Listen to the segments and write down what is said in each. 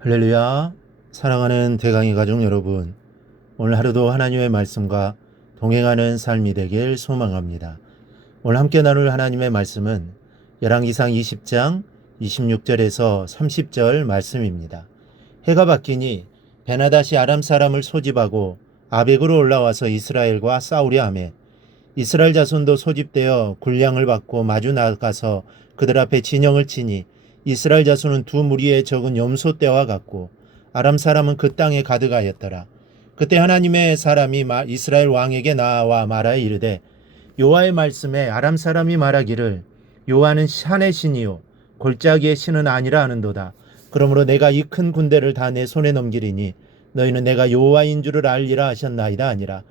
할렐루야. 사랑하는 대강의 가족 여러분, 오늘 하루도 하나님의 말씀과 동행하는 삶이 되길 소망합니다. 오늘 함께 나눌 하나님의 말씀은 열왕기상 20장 26절에서 30절 말씀입니다. 해가 바뀌니 베나다시 아람 사람을 소집하고 아벡으로 올라와서 이스라엘과 싸우려 하매 이스라엘 자손도 소집되어 군량을 받고 마주 나가서 그들 앞에 진영을 치니 이스라엘 자손은 두 무리의 적은 염소 떼와 같고 아람 사람은 그 땅에 가득하였더라. 그때 하나님의 사람이 이스라엘 왕에게 나와 말하여 이르되 여호와의 말씀에 아람 사람이 말하기를 여호와는 산의 신이요 골짜기의 신은 아니라 하는도다. 그러므로 내가 이 큰 군대를 다 내 손에 넘기리니 너희는 내가 여호와인 줄을 알리라 하셨나이다 아니라.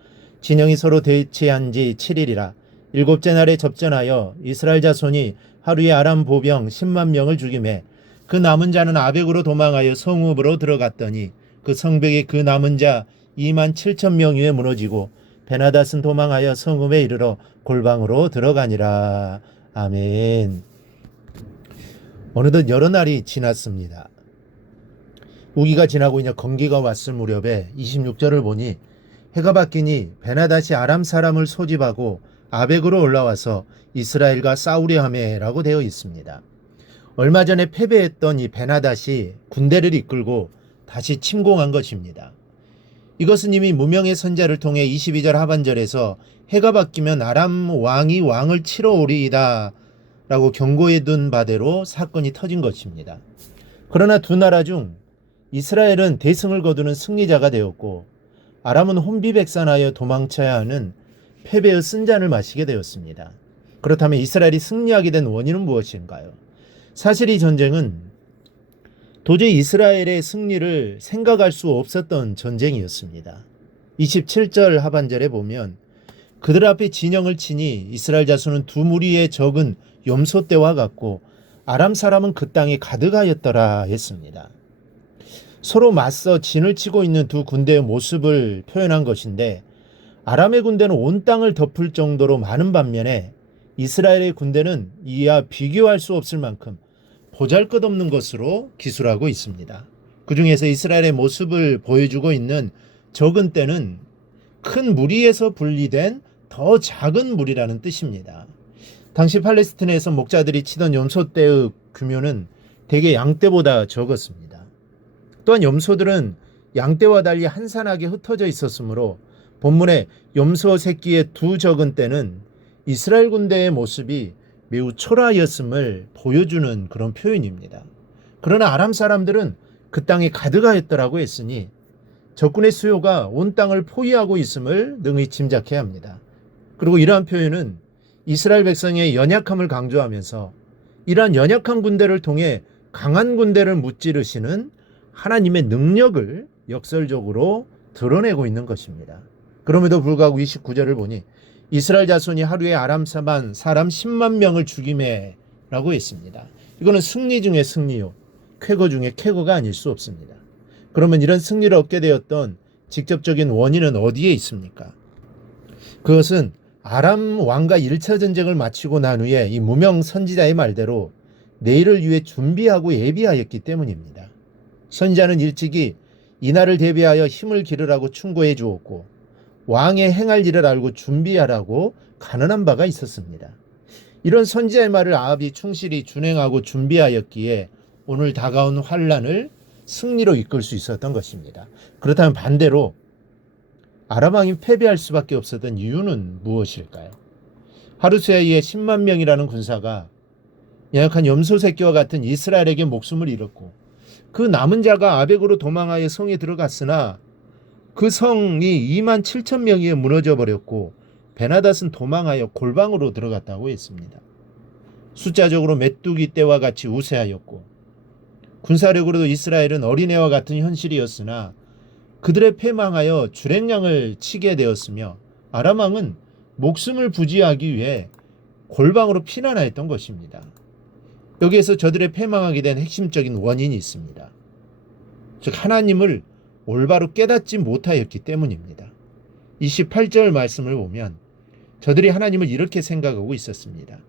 진영이 서로 대치한 지 7일이라. 일곱째 날에 접전하여 이스라엘 자손이 하루에 아람 보병 10만 명을 죽이매 그 남은 자는 아벡으로 도망하여 성읍으로 들어갔더니 그 성벽에 그 남은 자 2만 7천 명 위에 무너지고 베나닷은 도망하여 성읍에 이르러 골방으로 들어가니라. 아멘. 어느덧 여러 날이 지났습니다. 우기가 지나고 이제 건기가 왔을 무렵에 26절을 보니 해가 바뀌니 베나닷이 아람 사람을 소집하고 아벡으로 올라와서 이스라엘과 싸우려 하매라고 되어 있습니다. 얼마 전에 패배했던 이 베나닷이 군대를 이끌고 다시 침공한 것입니다. 이것은 이미 무명의 선자를 통해 22절 하반절에서 해가 바뀌면 아람 왕이 왕을 치러 오리이다 라고 경고해 둔 바대로 사건이 터진 것입니다. 그러나 두 나라 중 이스라엘은 대승을 거두는 승리자가 되었고 아람은 혼비백산하여 도망쳐야 하는 패배의 쓴잔을 마시게 되었습니다. 그렇다면 이스라엘이 승리하게 된 원인은 무엇인가요? 사실 이 전쟁은 도저히 이스라엘의 승리를 생각할 수 없었던 전쟁이었습니다. 27절 하반절에 보면 그들 앞에 진영을 치니 이스라엘 자손은 두 무리의 적은 염소떼와 같고 아람 사람은 그 땅에 가득하였더라 했습니다. 서로 맞서 진을 치고 있는 두 군대의 모습을 표현한 것인데 아람의 군대는 온 땅을 덮을 정도로 많은 반면에 이스라엘의 군대는 이와 비교할 수 없을 만큼 보잘것없는 것으로 기술하고 있습니다. 그 중에서 이스라엘의 모습을 보여주고 있는 적은 떼는 큰 무리에서 분리된 더 작은 무리라는 뜻입니다. 당시 팔레스틴에서 목자들이 치던 염소떼의 규모는 대개 양떼보다 적었습니다. 또한 염소들은 양떼와 달리 한산하게 흩어져 있었으므로 본문의 염소 새끼의 두 적은 떼는 이스라엘 군대의 모습이 매우 초라하였음을 보여주는 그런 표현입니다. 그러나 아람 사람들은 그 땅에 가득하였더라고 했으니 적군의 수요가 온 땅을 포위하고 있음을 능히 짐작해야 합니다. 그리고 이러한 표현은 이스라엘 백성의 연약함을 강조하면서 이러한 연약한 군대를 통해 강한 군대를 무찌르시는 하나님의 능력을 역설적으로 드러내고 있는 것입니다. 그럼에도 불구하고 29절을 보니 이스라엘 자손이 하루에 아람 사람 10만 명을 죽이매라고 했습니다. 이거는 승리 중의 승리요, 쾌거 중의 쾌거가 아닐 수 없습니다. 그러면 이런 승리를 얻게 되었던 직접적인 원인은 어디에 있습니까? 그것은 아람 왕과 1차 전쟁을 마치고 난 후에 이 무명 선지자의 말대로 내일을 위해 준비하고 예비하였기 때문입니다. 선지자는 일찍이 이날을 대비하여 힘을 기르라고 충고해 주었고 왕의 행할 일을 알고 준비하라고 간언한 바가 있었습니다. 이런 선지자의 말을 아합이 충실히 준행하고 준비하였기에 오늘 다가온 환란을 승리로 이끌 수 있었던 것입니다. 그렇다면 반대로 아람 왕이 패배할 수밖에 없었던 이유는 무엇일까요? 하루세이에 10만 명이라는 군사가 연약한 염소 새끼와 같은 이스라엘에게 목숨을 잃었고 그 남은 자가 아벡으로 도망하여 성에 들어갔으나 그 성이 2만 7천 명에 무너져 버렸고 베나닷은 도망하여 골방으로 들어갔다고 했습니다. 숫자적으로 메뚜기 떼와 같이 우세하였고 군사력으로도 이스라엘은 어린애와 같은 현실이었으나 그들의 패망하여 주랭량을 치게 되었으며 아람 왕은 목숨을 부지하기 위해 골방으로 피난하였던 것입니다. 여기에서 저들의 패망하게 된 핵심적인 원인이 있습니다. 즉 하나님을 올바로 깨닫지 못하였기 때문입니다. 28절 말씀을 보면 저들이 하나님을 이렇게 생각하고 있었습니다.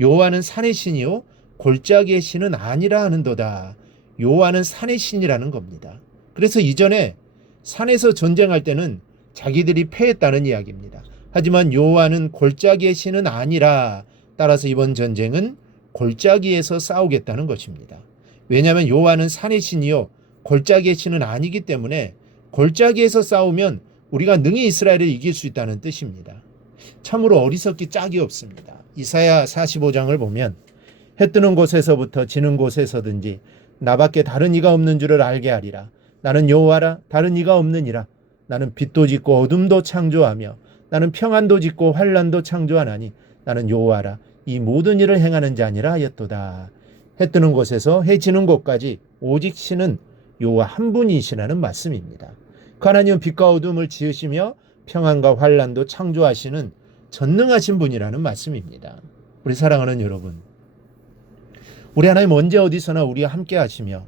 여호와는 산의 신이요 골짜기의 신은 아니라 하는도다. 여호와는 산의 신이라는 겁니다. 그래서 이전에 산에서 전쟁할 때는 자기들이 패했다는 이야기입니다. 하지만 여호와는 골짜기의 신은 아니라, 따라서 이번 전쟁은 골짜기에서 싸우겠다는 것입니다. 왜냐하면 여호와는 산의 신이요 골짜기의 신은 아니기 때문에 골짜기에서 싸우면 우리가 능히 이스라엘을 이길 수 있다는 뜻입니다. 참으로 어리석기 짝이 없습니다. 이사야 45장을 보면 해 뜨는 곳에서부터 지는 곳에서든지 나밖에 다른 이가 없는 줄을 알게 하리라. 나는 여호와라, 다른 이가 없느니라. 나는 빛도 짓고 어둠도 창조하며 나는 평안도 짓고 환난도 창조하나니 나는 여호와라, 이 모든 일을 행하는 자니라 하였도다. 해 뜨는 곳에서 해 지는 곳까지 오직 신은 여호와 한 분이시라는 말씀입니다. 그 하나님은 빛과 어둠을 지으시며 평안과 환난도 창조하시는 전능하신 분이라는 말씀입니다. 우리 사랑하는 여러분, 우리 하나님 언제 어디서나 우리와 함께 하시며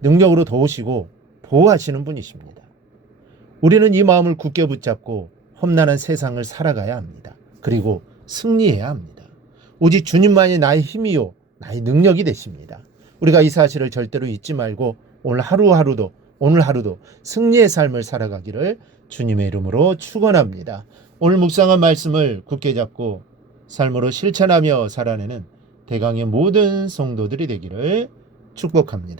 능력으로 도우시고 보호하시는 분이십니다. 우리는 이 마음을 굳게 붙잡고 험난한 세상을 살아가야 합니다. 그리고 승리해야 합니다. 오직 주님만이 나의 힘이요 나의 능력이 되십니다. 우리가 이 사실을 절대로 잊지 말고 오늘 하루도 승리의 삶을 살아가기를 주님의 이름으로 축원합니다. 오늘 묵상한 말씀을 굳게 잡고 삶으로 실천하며 살아내는 대강의 모든 성도들이 되기를 축복합니다.